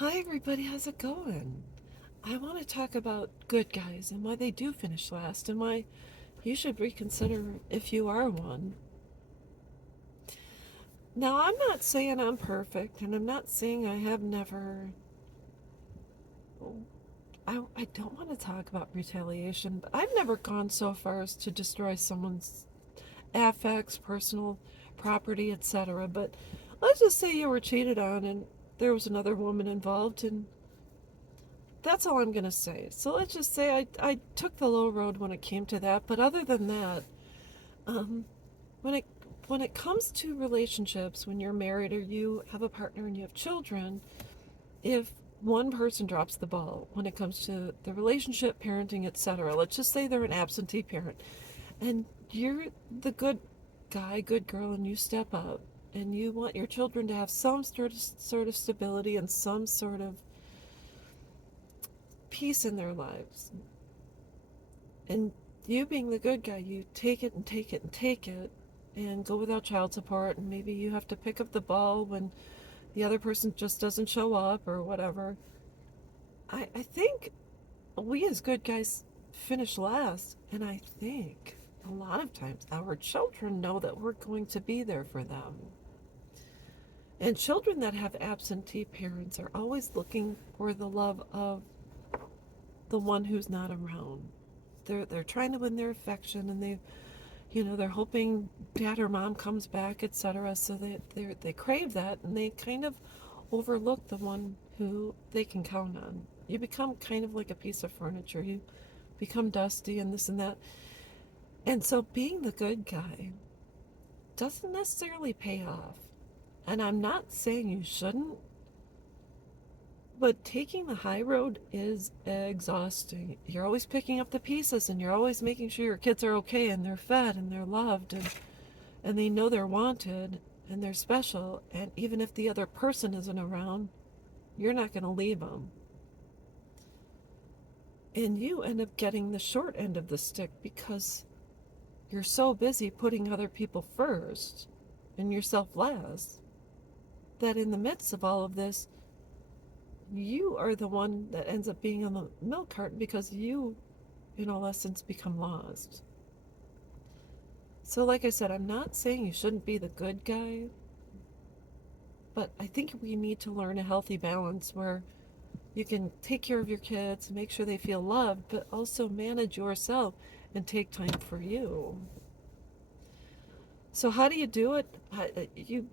Hi, everybody. How's it going? I want to talk about good guys and why they do finish last and why you should reconsider if you are one. Now, I'm not saying I'm perfect, and I'm not saying I have never. I don't want to talk about retaliation, but I've never gone so far as to destroy someone's affects, personal property, etc. But let's just say you were cheated on and there was another woman involved, and that's all I'm going to say. So let's just say I took the low road when it came to that. But other than that, um, when it when it comes to relationships, when you're married or you have a partner and you have children, if one person drops the ball when it comes to the relationship, parenting, etc., let's just say they're an absentee parent, and you're the good guy, good girl, and you step up and you want your children to have some sort of stability and some sort of peace in their lives. And you being the good guy, you take it and take it and take it and go without child support, and maybe you have to pick up the ball when the other person just doesn't show up or whatever. I think we as good guys finish last, and I think a lot of times our children know that we're going to be there for them. And children that have absentee parents are always looking for the love of the one who's not around. They're trying to win their affection, and they're hoping dad or mom comes back, etc. So they crave that, and they kind of overlook the one who they can count on. You become kind of like a piece of furniture. You become dusty and this and that. And so being the good guy doesn't necessarily pay off. And I'm not saying you shouldn't, but taking the high road is exhausting. You're always picking up the pieces, and you're always making sure your kids are okay and they're fed and they're loved, and they know they're wanted and they're special. And even if the other person isn't around, you're not going to leave them. And you end up getting the short end of the stick because you're so busy putting other people first and yourself last that in the midst of all of this, you are the one that ends up being on the milk carton because you, in all essence, become lost. So, like I said, I'm not saying you shouldn't be the good guy, but I think we need to learn a healthy balance where you can take care of your kids, make sure they feel loved, but also manage yourself and take time for you. So, how do you do it? You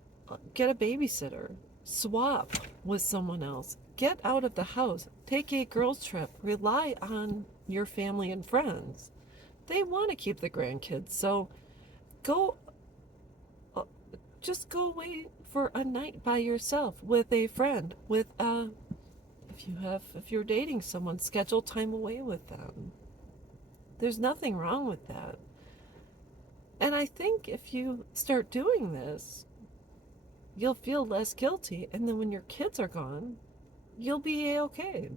get a babysitter, swap with someone else, get out of the house, take a girls' trip, rely on your family and friends. They want to keep the grandkids, so go, uh, just go away for a night by yourself with a friend, with if you're dating someone, schedule time away with them. There's nothing wrong with that. And I think if you start doing this, you'll feel less guilty. And then when your kids are gone, you'll be okay.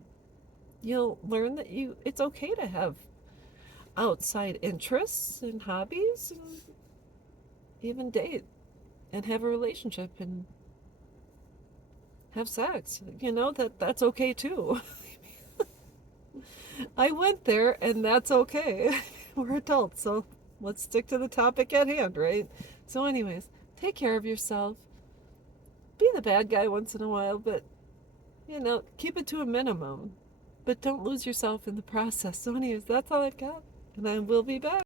You'll learn that it's okay to have outside interests and hobbies and even date and have a relationship and have sex. That's okay too. I went there and that's okay. We're adults, so let's stick to the topic at hand, right? So anyways, take care of yourself. Be the bad guy once in a while, but keep it to a minimum. But don't lose yourself in the process. So anyways, that's all I've got. And I will be back.